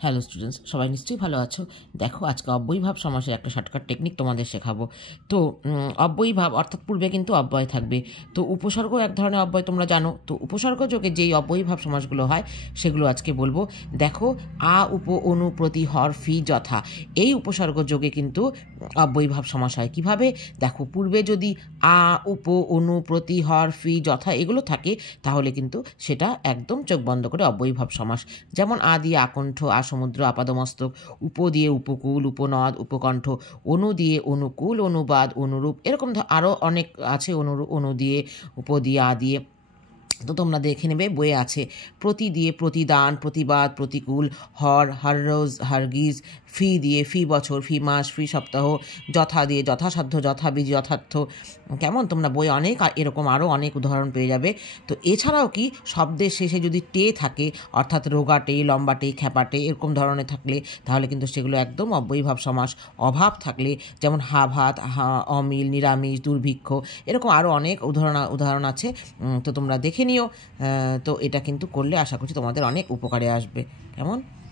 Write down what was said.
Hello students, সবাই নিশ্চয়ই ভালো আছো। দেখো, আজকে অব্যয়ীভাব সমাসের একটা শর্টকাট টেকনিক তোমাদের শেখাবো। তো অব্যয়ীভাব অর্থাৎ পূর্বে কিন্তু অব্যয় থাকবে। তো উপসর্গ এক ধরনের অব্যয় তোমরা জানো। তো উপসর্গ যোগে যেই অব্যয়ীভাব সমাসগুলো হয় সেগুলো আজকে বলবো। দেখো, আ উপ অনু প্রতি হর ফি যথা, এই উপসর্গ যোগে কিন্তু অব্যয়ীভাব সমাস হয়। কিভাবে? দেখো, পূর্বে যদি আ উপ অনু প্রতি হর ফি যথা এগুলো থাকে, তাহলে কিন্তু সেটা একদম চোখ বন্ধ করে অব্যয়ীভাব সমাস। যেমন আ দিয়ে আকণ্ঠ, সমুদ্র, আপাদমস্তক, উপ দিয়ে উপকূল, উপনদ, উপকণ্ঠ, অনু দিয়ে অনুকূল, অনুবাদ, অনুরূপ, এরকম আরও অনেক আছে। অনু দিয়ে, উপ দিয়ে, আ দিয়ে। তো তোমরা দেখে নেবে, বইয়ে আছে। প্রতি দিয়ে প্রতিদান, প্রতিবাদ, প্রতিকূল, হর, হররোজ, হরগিজ, ফি দিয়ে ফি বছর, ফি মাস, ফি সপ্তাহ, যথা দিয়ে যথাসাধ্য, যথাবীজ, যথার্থ। কেমন? তোমরা বইয়ে অনেক এরকম আরও অনেক উদাহরণ পেয়ে যাবে। তো এছাড়াও কি, শব্দের শেষে যদি টে থাকে, অর্থাৎ রোগাটে, লম্বাটে, খ্যাপাটে এরকম ধরনের থাকলে, তাহলে কিন্তু সেগুলো একদম অব্যয়ীভাব সমাস। অভাব থাকলে, যেমন হা ভাত, অমিল, নিরামিষ, দুর্ভিক্ষ, এরকম আরও অনেক উদাহরণ আছে। তো তোমরা দেখে নিও। তো এটা কিন্তু করলে আশা করছি তোমাদের অনেক উপকারে আসবে। কেমন?